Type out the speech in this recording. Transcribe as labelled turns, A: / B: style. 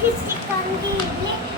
A: Kiss the candy, yeah.